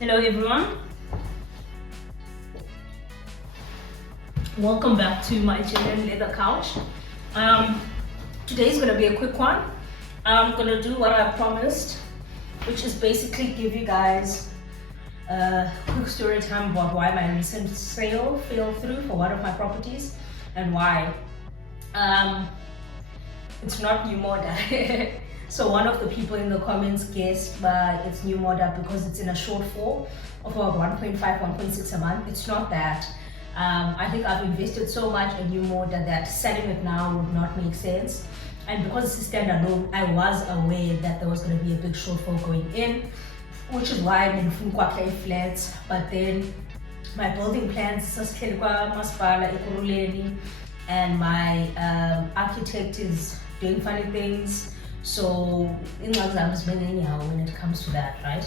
Hello everyone, welcome back to my channel Leather Couch. Today is going to be a quick one. I'm going to do what I promised, which is basically give you guys a quick story time about why my recent sale fell through for one of my properties and why. It's not new model. So one of the people in the comments guessed, but it's new model because it's in a shortfall of about 1.5, 1.6 a month. It's not that. I think I've invested so much in new model that selling it now would not make sense. And because it's standalone, I was aware that there was going to be a big shortfall going in, which is why I'm in Funkwake flats. But then my building plans, and my architect is doing funny things. So in anyhow when it comes to that, right?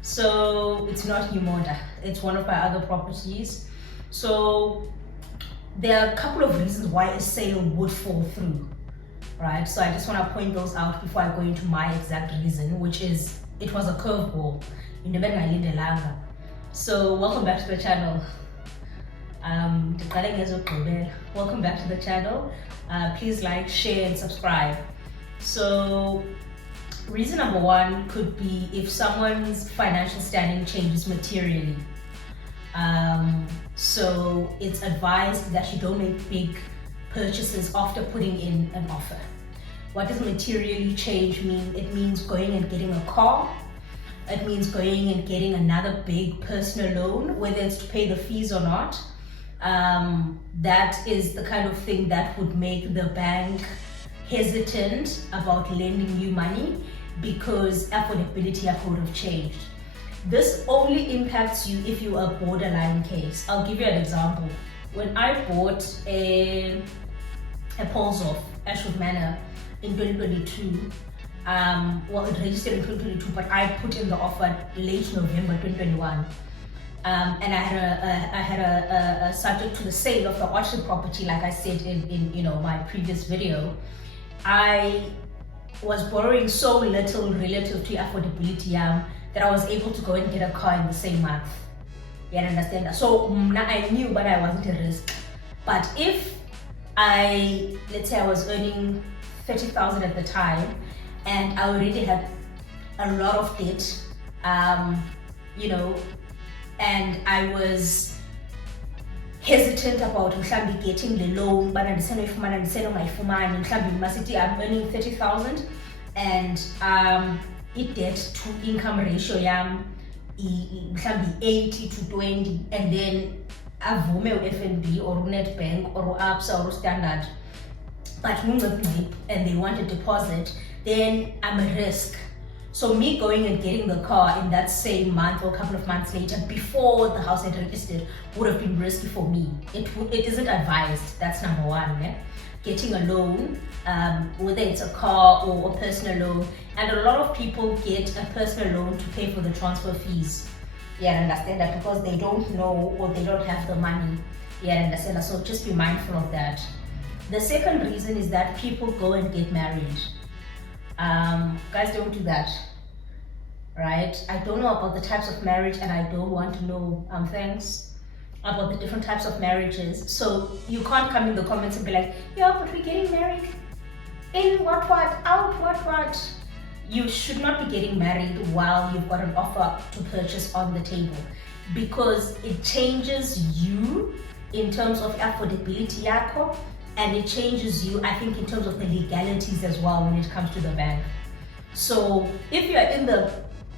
So it's not new model, it's one of my other properties. So there are a couple of reasons why a sale would fall through, right? So I just want to point those out before I go into my exact reason, which is it was a curveball. So welcome back to the channel. Welcome back to the channel. Please like, share and subscribe. So reason number one could be if someone's financial standing changes materially. So it's advised that you don't make big purchases after putting in an offer. What does materially change mean? It means going and getting a car. It means going and getting another big personal loan, whether it's to pay the fees or not. That is the kind of thing that would make the bank hesitant about lending you money because affordability would have changed. This only impacts you if you are a borderline case. I'll give you an example. When I bought a Polesov Ashwood Manor in 2022, well, it registered in 2022, but I put in the offer late November 2021. And I had a subject to the sale of the Orchard property, like I said in my previous video. I was borrowing so little relative to affordability that I was able to go and get a car in the same month. You understand that? So I knew, but I wasn't a risk. But if let's say I was earning 30,000 at the time, and I already had a lot of debt, and I was hesitant about getting the loan, but I'm earning 30,000 and it debt to income ratio 80 to 20, and then avume FNB or Netbank or Absa or Standard, but and they want a deposit, then I'm a risk. So me going and getting the car in that same month or a couple of months later before the house had registered would have been risky for me. It isn't advised. That's number one. Getting a loan, whether it's a car or a personal loan, and a lot of people get a personal loan to pay for the transfer fees. Yeah, understand that, because they don't know or they don't have the money. Yeah, understand that. So just be mindful of that. The second reason is that people go and get married. Guys, don't do that, right? I don't know about the types of marriage, and I don't want to know things about the different types of marriages. So you can't come in the comments and be like, yeah, but we're getting married in what, out what. You should not be getting married while you've got an offer to purchase on the table, because it changes you in terms of affordability yako, and it changes you, I think, in terms of the legalities as well when it comes to the bank. So if you're in the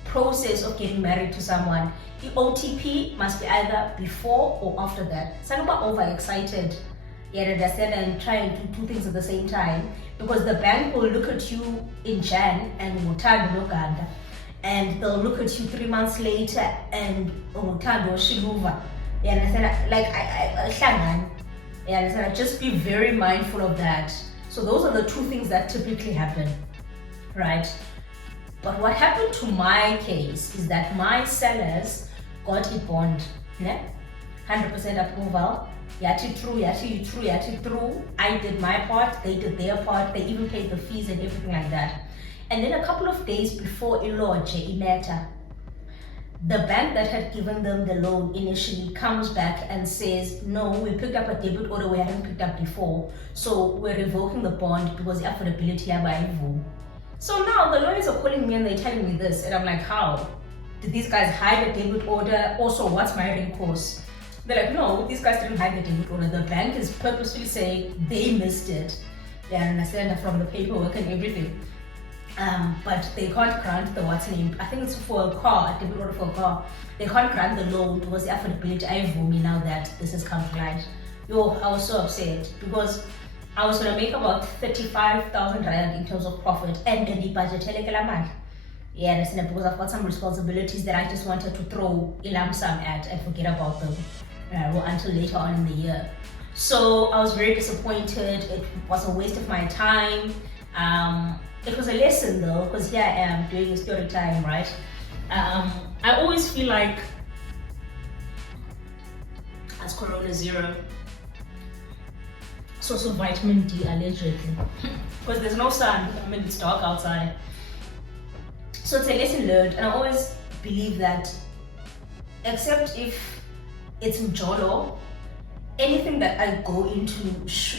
process of getting married to someone, the OTP must be either before or after that. Some people are overexcited, and try and do two things at the same time, because the bank will look at you in Jan and Thandonoganta, and they'll look at you 3 months later and Thandonoganta. You understand? Like just be very mindful of that. So those are the two things that typically happen, right? But what happened to my case is that my sellers got a bond, 100% approval. Yati true. I did my part, they did their part, they even paid the fees and everything like that. And then a couple of days before Iloje, Ileta, The bank that had given them the loan initially comes back and says, no, we picked up a debit order we hadn't picked up before, so we're revoking the bond because the affordability are. So now the lawyers are calling me and they're telling me this, and I'm like, how? Did these guys hide a debit order? Also, what's my recourse? They're like, no, these guys didn't hide the debit order. The bank is purposefully saying they missed it. Yeah, and I understand that from the paperwork and everything. But they can't grant the what's name. I think it's for a car, a debit order for a car. They can't grant the loan because the affordability. I me now that this has come to light. Yo, I was so upset because I was gonna make about 35,000 rand in terms of profit, and then the budget. Yeah, because I've got some responsibilities that I just wanted to throw a lump sum at and forget about them until later on in the year. So I was very disappointed. It was a waste of my time. It was a lesson though, because here I am doing a story time, right? I always feel like, as Corona Zero, source of vitamin D allegedly, because there's no sun. I mean, it's dark outside. So it's a lesson learned, and I always believe that, except if it's Mjolo, anything that I go into,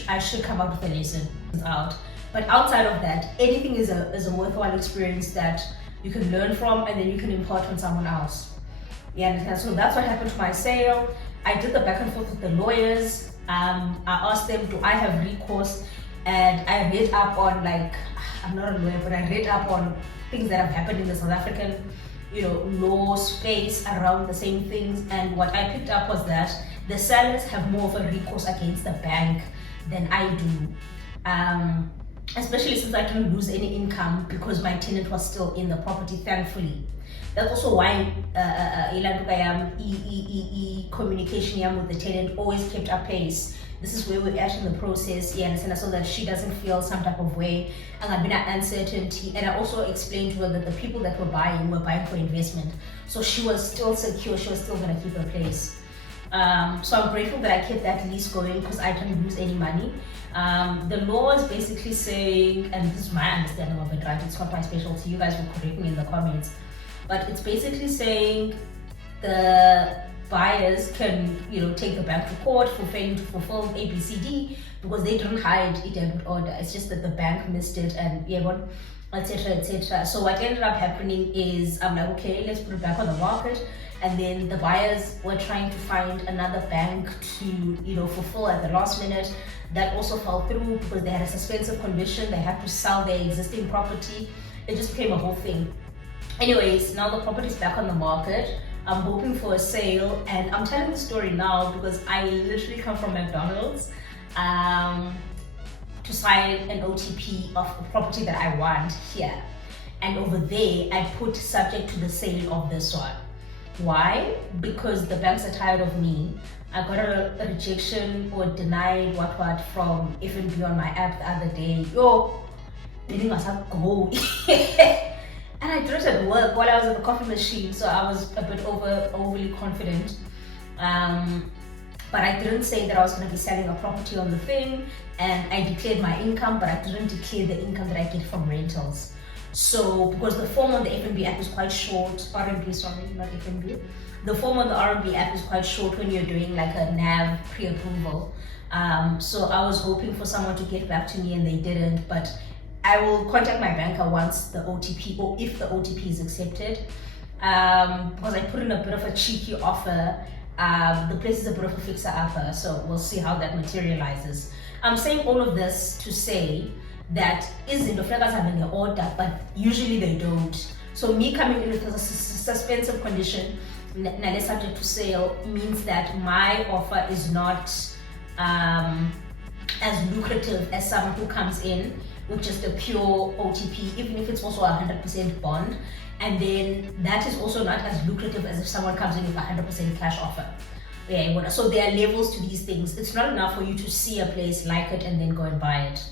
I should come up with a lesson out. But outside of that, anything is a worthwhile experience that you can learn from and then you can impart on someone else. Yeah, so that's what happened to my sale. I did the back and forth with the lawyers. I asked them, do I have recourse? And I read up on, like, I'm not a lawyer, but I read up on things that have happened in the South African, law space around the same things. And what I picked up was that the sellers have more of a recourse against the bank than I do. Especially since I didn't lose any income because my tenant was still in the property, thankfully. That's also why communication with the tenant always kept up pace. This is where we're at in the process, so that she doesn't feel some type of way and I've been at uncertainty. And I also explained to her that the people that were buying for investment. So she was still secure, she was still gonna keep her place. So I'm grateful that I kept that lease going because I didn't lose any money. The law is basically saying, and this is my understanding of it, right? It's not my specialty, you guys will correct me in the comments. But it's basically saying the buyers can, take the bank to court for failing to fulfill ABCD because they didn't hide a debit order. It's just that the bank missed it and etc. etc. So what ended up happening is I'm like, okay, let's put it back on the market. And then the buyers were trying to find another bank to, fulfill at the last minute. That also fell through because they had a suspensive condition. They had to sell their existing property. It just became a whole thing. Anyways, now the property's back on the market. I'm hoping for a sale, and I'm telling the story now because I literally come from McDonald's to sign an OTP of the property that I want here. And over there, I put subject to the sale of this one. Why? Because the banks are tired of me. I got a rejection or denied what from FNB on my app the other day. Yo, letting myself go. And I did it at work while I was at the coffee machine, so I was a bit overly confident. But I didn't say that I was going to be selling a property on the thing, and I declared my income, but I didn't declare the income that I get from rentals. So, because the form on the FNB app is quite short, RMB, sorry, not FNB. The form on the RMB app is quite short when you're doing like a NAV pre-approval. So I was hoping for someone to get back to me and they didn't, but I will contact my banker once the OTP, or if the OTP is accepted, because I put in a bit of a cheeky offer. The place is a bit of a fixer-upper, so we'll see how that materializes. I'm saying all of this to say that izinto flaggers have in their order, but usually they don't. So me coming in with a suspensive condition, subject to sale, means that my offer is not as lucrative as someone who comes in with just a pure OTP, even if it's also a 100% bond. And then that is also not as lucrative as if someone comes in with a 100% cash offer. Yeah, so there are levels to these things. It's not enough for you to see a place, like it, and then go and buy it.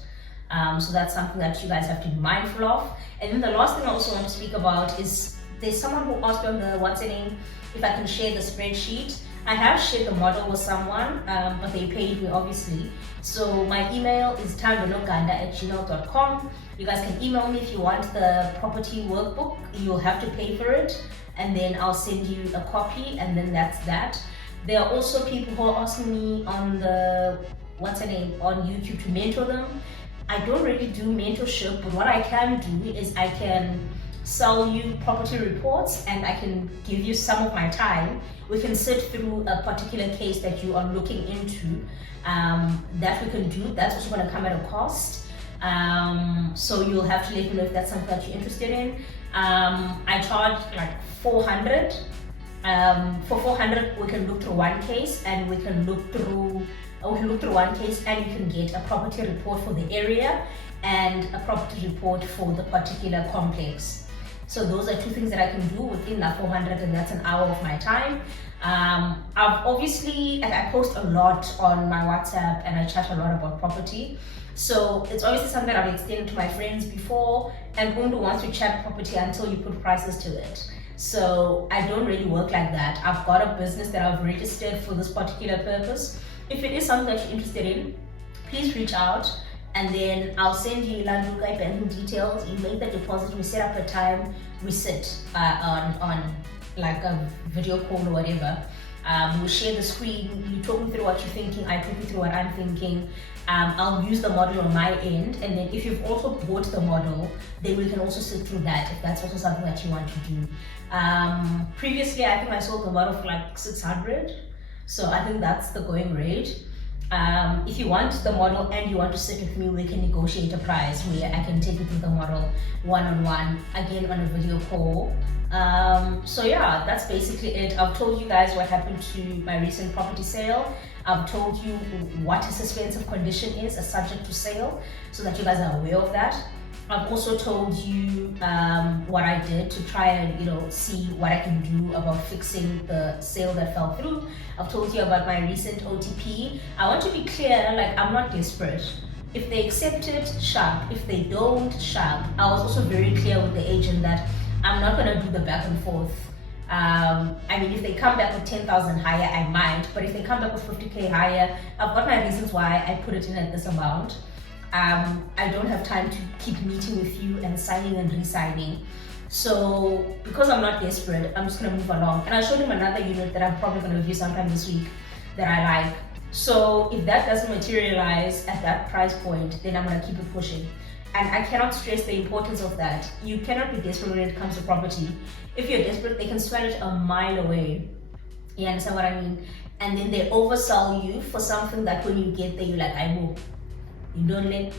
So that's something that you guys have to be mindful of. And then the last thing I also want to speak about is there's someone who asked on the what's her name if I can share the spreadsheet. I have shared the model with someone, but they paid me obviously. So my email is thandonoganta@gmail.com. You guys can email me if you want the property workbook. You'll have to pay for it, and then I'll send you a copy, and then that's that. There are also people who are asking me on the, what's her name, on YouTube to mentor them. I don't really do mentorship, but what I can do is I can sell you property reports, and I can give you some of my time. We can sit through a particular case that you are looking into. That we can do. That's also going to come at a cost. So you'll have to let me know if that's something that you're interested in. I charge like 400. For 400, we can look through one case, and we can look through one case, and you can get a property report for the area and a property report for the particular complex. So those are two things that I can do within that 400, and that's an hour of my time. I've obviously, I post a lot on my WhatsApp, and I chat a lot about property. So it's obviously something that I've extended to my friends before, and who wants to chat property until you put prices to it. So I don't really work like that. I've got a business that I've registered for this particular purpose. If it is something that you're interested in, please reach out, and then I'll send you banking details. You make the deposit, we set up a time, we sit on like a video call or whatever. We share the screen, you talk me through what you're thinking, I talk you through what I'm thinking. I'll use the model on my end, and then if you've also bought the model, then we can also sit through that if that's also something that you want to do. Previously, I think I sold the model for like 600, so I think that's the going rate. If you want the model and you want to sit with me, we can negotiate a price where I can take you through the model one-on-one, again on a video call. So yeah, that's basically it. I've told you guys what happened to my recent property sale. I've told you what a suspensive condition is, a subject to sale, so that you guys are aware of that. I've also told you what I did to try and see what I can do about fixing the sale that fell through. I've told you about my recent OTP. I want to be clear, like, I'm not desperate. If they accept it, sharp. If they don't, sharp. I was also very clear with the agent that I'm not gonna do the back and forth. I mean, if they come back with 10,000 higher, I might, but if they come back with 50K higher, I've got my reasons why I put it in at this amount. I don't have time to keep meeting with you and signing and re-signing. So because I'm not desperate, I'm just gonna move along. And I showed him another unit that I'm probably gonna review sometime this week that I like. So if that doesn't materialize at that price point, then I'm gonna keep it pushing. And I cannot stress the importance of that. You cannot be desperate when it comes to property. If you're desperate, they can smell it a mile away. You understand what I mean? And then they oversell you for something that when you get there, you're like, I will. You don't let,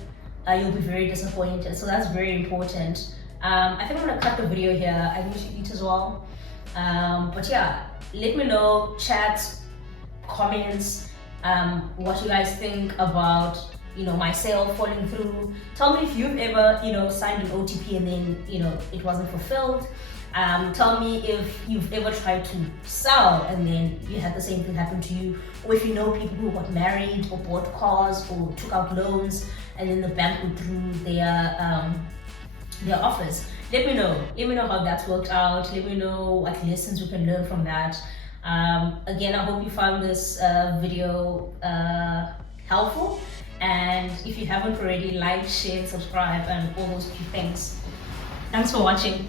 you'll be very disappointed. So that's very important. I think I'm gonna cut the video here. I need to eat as well. But yeah, let me know, chats, comments, what you guys think about my sale falling through. Tell me if you've ever signed an OTP and then it wasn't fulfilled. Tell me if you've ever tried to sell and then you had the same thing happen to you, or if you know people who got married or bought cars or took out loans and then the bank withdrew their offers. Let me know how that's worked out. Let me know what lessons we can learn from that. Again, I hope you found this video helpful, and if you haven't already, like, share, subscribe, and all those few things. Thanks for watching.